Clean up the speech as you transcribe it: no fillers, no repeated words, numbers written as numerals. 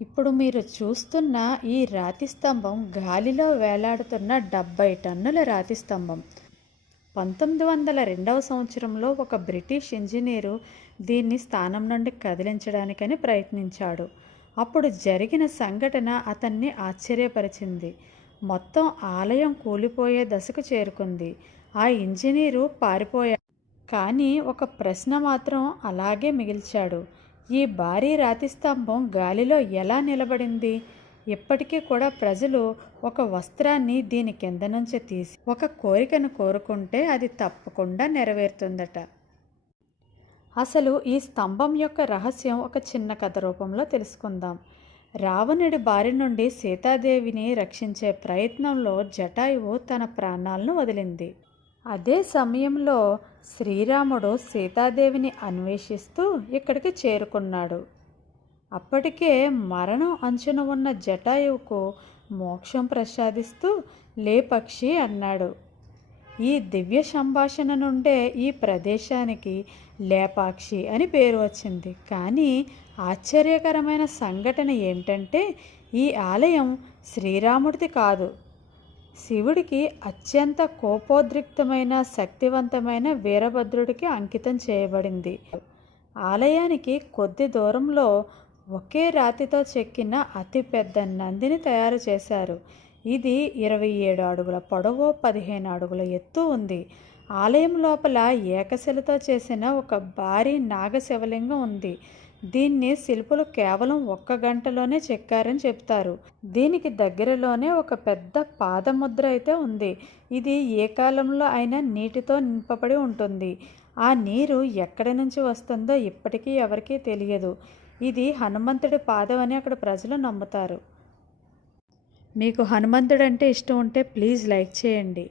ఇప్పుడు మీరు చూస్తున్న ఈ రాతి స్తంభం గాలిలో వేలాడుతున్న 70 టన్నుల రాతి స్తంభం. 1902వ సంవత్సరంలో ఒక బ్రిటిష్ ఇంజనీరు దీన్ని స్థానం నుండి కదిలించడానికని ప్రయత్నించాడు. అప్పుడు జరిగిన సంఘటన అతన్ని ఆశ్చర్యపరిచింది. మొత్తం ఆలయం కూలిపోయే దశకు చేరుకుంది. ఆ ఇంజనీరు పారిపోయాడు. కానీ ఒక ప్రశ్న మాత్రం అలాగే మిగిల్చాడు. ఈ భారీ రాతి స్తంభం గాలిలో ఎలా నిలబడింది? ఇప్పటికీ కూడా ప్రజలు ఒక వస్త్రాన్ని దీని కింద నుంచి తీసి ఒక కోరికను కోరుకుంటే అది తప్పకుండా నెరవేరుతుందట. అసలు ఈ స్తంభం యొక్క రహస్యం ఒక చిన్న కథ రూపంలో తెలుసుకుందాం. రావణుడి బారి నుండి సీతాదేవిని రక్షించే ప్రయత్నంలో జటాయువు తన ప్రాణాలను వదిలింది. అదే సమయంలో శ్రీరాముడు సీతాదేవిని అన్వేషిస్తూ ఇక్కడికి చేరుకున్నాడు. అప్పటికే మరణం అంచున ఉన్న జటాయువుకు మోక్షం ప్రసాదిస్తూ లేపక్షి అన్నాడు. ఈ దివ్య సంభాషణ నుండే ఈ ప్రదేశానికి లేపాక్షి అని పేరు వచ్చింది. కానీ ఆశ్చర్యకరమైన సంఘటన ఏమిటంటే ఈ ఆలయం శ్రీరాముడిది కాదు, శివుడికి అత్యంత కోపోద్రిక్తమైన శక్తివంతమైన వీరభద్రుడికి అంకితం చేయబడింది. ఆలయానికి కొద్ది దూరంలో ఒకే రాతితో చెక్కిన అతిపెద్ద నందిని తయారు చేశారు. ఇది 27 అడుగుల పొడవు, 15 అడుగుల ఎత్తు ఉంది. ఆలయం లోపల ఏకశిలతో చేసిన ఒక భారీ నాగశివలింగం ఉంది. దీన్ని శిల్పులు కేవలం 1 గంటలోనే చెక్కారని చెప్తారు. దీనికి దగ్గరలోనే ఒక పెద్ద పాదముద్ర అయితే ఉంది. ఇది ఏ కాలంలో అయినా నీటితో నింపబడి ఉంటుంది. ఆ నీరు ఎక్కడి నుంచి వస్తుందో ఇప్పటికీ ఎవరికీ తెలియదు. ఇది హనుమంతుడి పాదం అని అక్కడ ప్రజలు నమ్ముతారు. మీకు హనుమంతుడు అంటే ఇష్టం ఉంటే ప్లీజ్ లైక్ చేయండి.